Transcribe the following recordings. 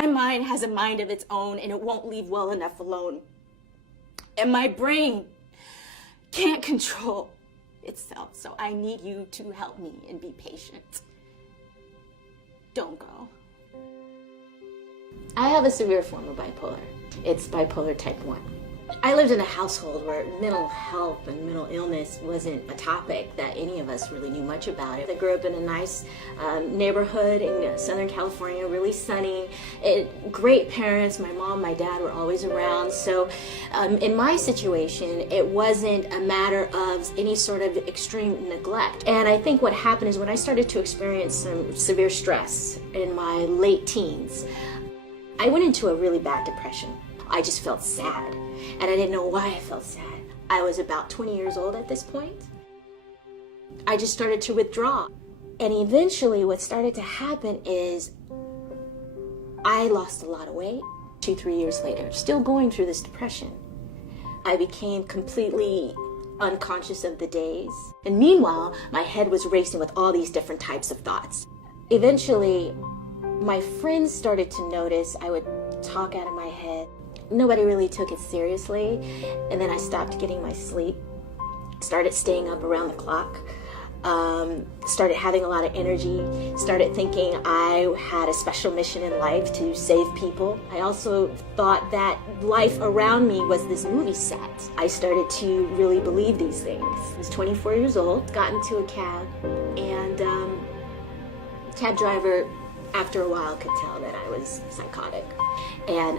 My mind has a mind of its own, and it won't leave well enough alone. And my brain can't control itself, so I need you to help me and be patient. Don't go. I have a severe form of bipolar. It's bipolar type 1. I lived in a household where mental health and mental illness wasn't a topic that any of us really knew much about. I grew up in a nice neighborhood in Southern California, really sunny. Great parents, my mom, my dad were always around. So in my situation, it wasn't a matter of any sort of extreme neglect. And I think what happened is when I started to experience some severe stress in my late teens, I went into a really bad depression. I just felt sad, and I didn't know why I felt sad. I was about 20 years old at this point. I just started to withdraw. And eventually what started to happen is I lost a lot of weight. 2-3 years later, still going through this depression, I became completely unconscious of the days. And meanwhile, my head was racing with all these different types of thoughts. Eventually, my friends started to notice I would talk out of my head. Nobody really took it seriously, and then I stopped getting my sleep, started staying up around the clock, started having a lot of energy, started thinking I had a special mission in life to save people. I also thought that life around me was this movie set. I started to really believe these things. I was 24 years old, got into a cab, and cab driver, after a while, could tell that I was psychotic, and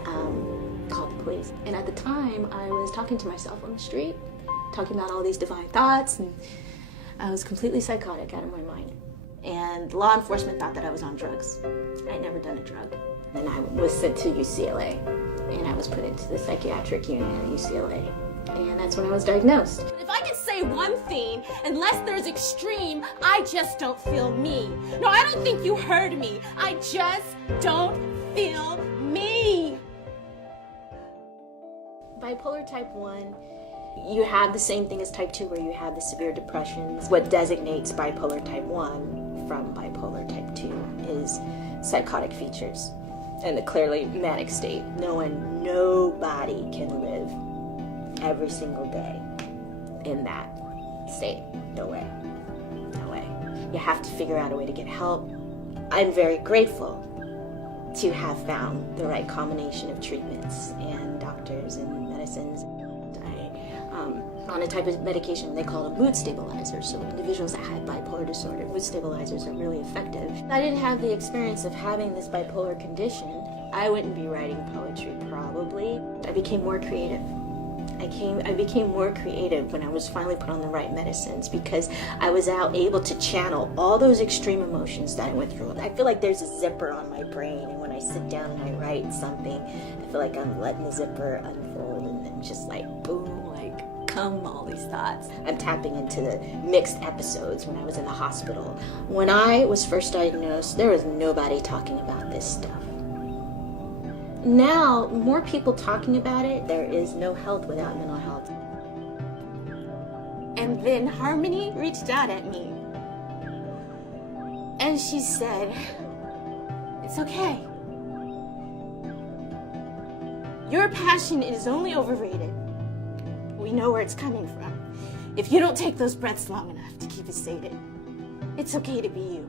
called the police. And at the time, I was talking to myself on the street, talking about all these divine thoughts, and I was completely psychotic, out of my mind. And law enforcement thought that I was on drugs. I'd never done a drug. And I was sent to UCLA, and I was put into the psychiatric unit at UCLA. And that's when I was diagnosed. If I could say one thing, unless there's extreme, I just don't feel me. No, I don't think you heard me. I just don't feel me. Bipolar type 1, you have the same thing as type 2 where you have the severe depressions. What designates bipolar type 1 from bipolar type 2 is psychotic features and the clearly manic state. Nobody can live every single day in that state. No way. No way. You have to figure out a way to get help. I'm very grateful to have found the right combination of treatments and doctors and medicines. I'm on a type of medication they call a mood stabilizer. So individuals that have bipolar disorder, mood stabilizers are really effective. If I didn't have the experience of having this bipolar condition, I wouldn't be writing poetry probably. I became more creative. I became more creative when I was finally put on the right medicines because I was able to channel all those extreme emotions that I went through. I feel like there's a zipper on my brain, and when I sit down and I write something, I feel like I'm letting the zipper unfold and then just like boom, like come all these thoughts. I'm tapping into the mixed episodes when I was in the hospital. When I was first diagnosed, there was nobody talking about this stuff. Now, more people talking about it. There is no health without mental health. And then Harmony reached out at me. And she said, "It's okay. Your passion is only overrated. We know where it's coming from. If you don't take those breaths long enough to keep it sated, it's okay to be you."